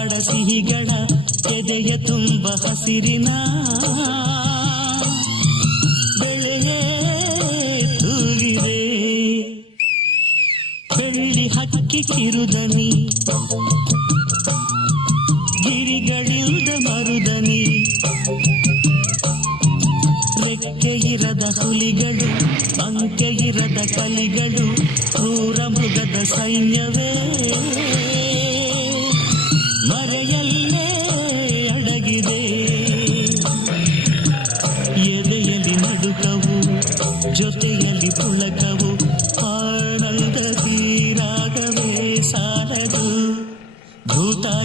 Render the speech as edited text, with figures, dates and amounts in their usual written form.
ಕಾಡ ಸಿಹಿಗಳ ಎದೆಯ ತುಂಬ ಹಸಿರಿನ ಬೆಳೆಯೇ ತೂಗಿದೆ. ಬೆಳ್ಳಿ ಹಕ್ಕಿ ಕಿರುದನಿ, ಗಿರಿಗಳಿಲ್ದ ಮರುದನಿ, ರೆಕ್ಕೆ ಇರದ ಹುಲಿಗಳು, ಅಂಕೆ ಇರದ ಕಲಿಗಳು, ಕ್ರೂರ ಮೃಗದ ಸೈನ್ಯವೇ ಮರೆಯಲ್ಲ